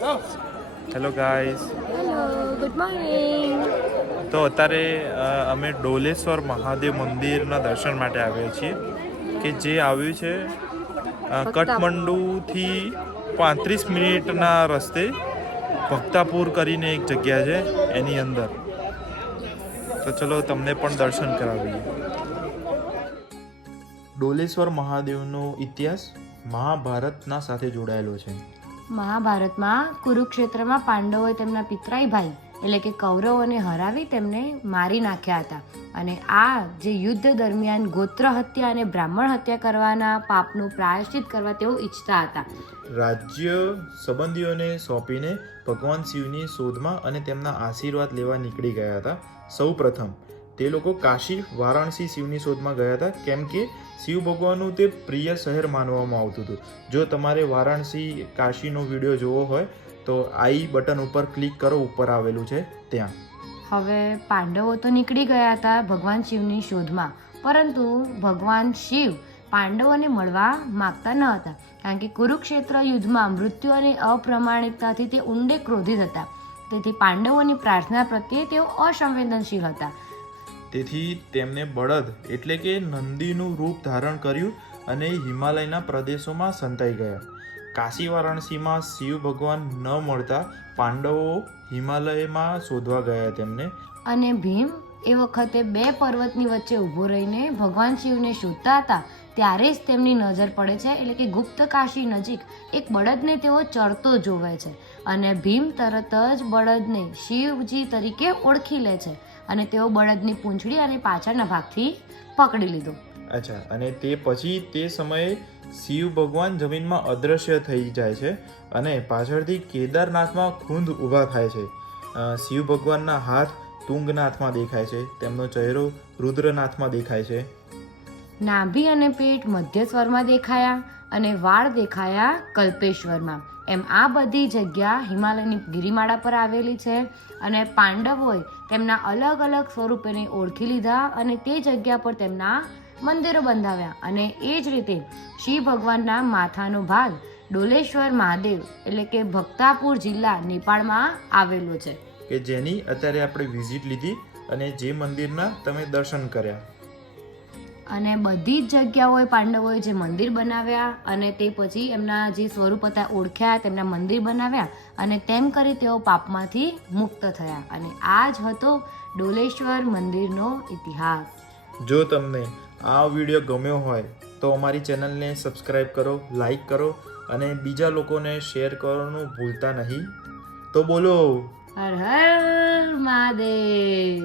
Hello guys. Hello, good morning. તો અત્યારે અમે ડોલેશ્વર મહાદેવ મંદિરના દર્શન માટે આવ્યા છીએ કે જે આવ્યું છે કાઠમંડુથી 35 મિનિટના રસ્તે ભક્તાપુર કરીને એક જગ્યા છે એની અંદર. તો ચલો તમને પણ દર્શન કરાવીએ. ડોલેશ્વર મહાદેવનો ઇતિહાસ મહાભારતના સાથે જોડાયેલો છે. મહાભારતમાં કુરુક્ષેત્રમાં પાંડવોએ તેમના પિતરાઈ ભાઈ એટલે કે કૌરવોને હરાવી તેમને મારી નાખ્યા હતા. અને આ જે યુદ્ધ દરમિયાન ગોત્ર હત્યા અને બ્રાહ્મણ હત્યા કરવાના પાપનું પ્રાયશ્ચિત કરવા તેઓ ઈચ્છતા હતા. રાજ્ય સંબંધીઓને સોંપીને ભગવાન શિવની શોધમાં અને તેમના આશીર્વાદ લેવા નીકળી ગયા હતા. સૌ પ્રથમ તે લોકો કાશી વારાણસી શિવની શોધમાં ગયા હતા, કેમ કે શિવ ભગવાનનું તે પ્રિય શહેર માનવામાં આવતું હતું. જો તમારે વારાણસી કાશીનો વિડીયો જોવો હોય તો આઈ બટન ઉપર ક્લિક કરો, ઉપર આવેલું છે ત્યાં. હવે પાંડવો તો નીકળી ગયા હતા ભગવાન શિવની શોધમાં, પરંતુ ભગવાન શિવ પાંડવોને મળવા માગતા ન હતા, કારણ કે કુરુક્ષેત્ર યુદ્ધમાં મૃત્યુ અને અપ્રમાણિકતાથી તે ઊંડે ક્રોધિત હતા. તેથી પાંડવોની પ્રાર્થના પ્રત્યે તેઓ અસંવેદનશીલ હતા. તેથી તેમને બળદ એટલે કે નંદીનું રૂપ ધારણ કર્યું અને હિમાલયના પ્રદેશોમાં સંતાઈ ગયા. કાશી વારાણસીમાં શિવ ભગવાન ન મળતા પાંડવો હિમાલયમાં શોધવા ગયા તેમને. અને ભીમ એ વખતે બે પર્વતની વચ્ચે ઊભો રહીને ભગવાન શિવને શોધતા હતા. ત્યારે જ તેમની નજર પડે છે, એટલે કે ગુપ્ત કાશી નજીક એક બળદને તેઓ ચરતો જોવે છે. અને ભીમ તરત જ બળદને શિવજી તરીકે ઓળખી લે છે અને તેઓ બળદની પૂંછડી અને પાછળના ભાગથી પકડી લીધો. અચ્છા, અને તે પછી તે સમયે શિવ ભગવાન જમીનમાં અદૃશ્ય થઈ જાય છે અને પાછળથી કેદારનાથમાં ખુંદ ઊભા થાય છે. શિવ ભગવાનના હાથ તુંગનાથમાં દેખાય છે, તેમનો ચહેરો રુદ્રનાથમાં દેખાય છે. નાભી અને પેટ મધ્ય સ્વરમાં દેખાયા અને વાળ દેખાયા કલ્પેશ્વરમાં. એમ આ બધી જગ્યા હિમાલયની ગિરિમાળા પર આવેલી છે. અને પાંડવોએ તેમના અલગ અલગ સ્વરૂપોને ઓળખી લીધા અને તે જગ્યા પર તેમના મંદિરો બંધાવ્યા. અને એ જ રીતે શિવ ભગવાનના માથાનો ભાગ ડોલેશ્વર મહાદેવ એટલે કે ભક્તાપુર જિલ્લા નેપાળમાં આવેલો છે, કે જેની અત્યારે આપણે વિઝિટ લીધી અને જે મંદિરના તમે દર્શન કર્યા. અને બધી જ જગ્યાઓએ પાંડવોએ જે મંદિર બનાવ્યા અને તે પછી એમના જે સ્વરૂપ હતા ઓળખ્યા, તેમના મંદિર બનાવ્યા અને તેમ કરી તેઓ પાપમાંથી મુક્ત થયા. અને આ જ હતો ડોલેશ્વર મંદિરનો ઇતિહાસ. જો તમને આ વિડીયો ગમ્યો હોય તો અમારી ચેનલને સબસ્ક્રાઈબ કરો, લાઈક કરો અને બીજા લોકોને શેર કરવાનું ભૂલતા નહીં. તો બોલો હર હર મહાદેવ.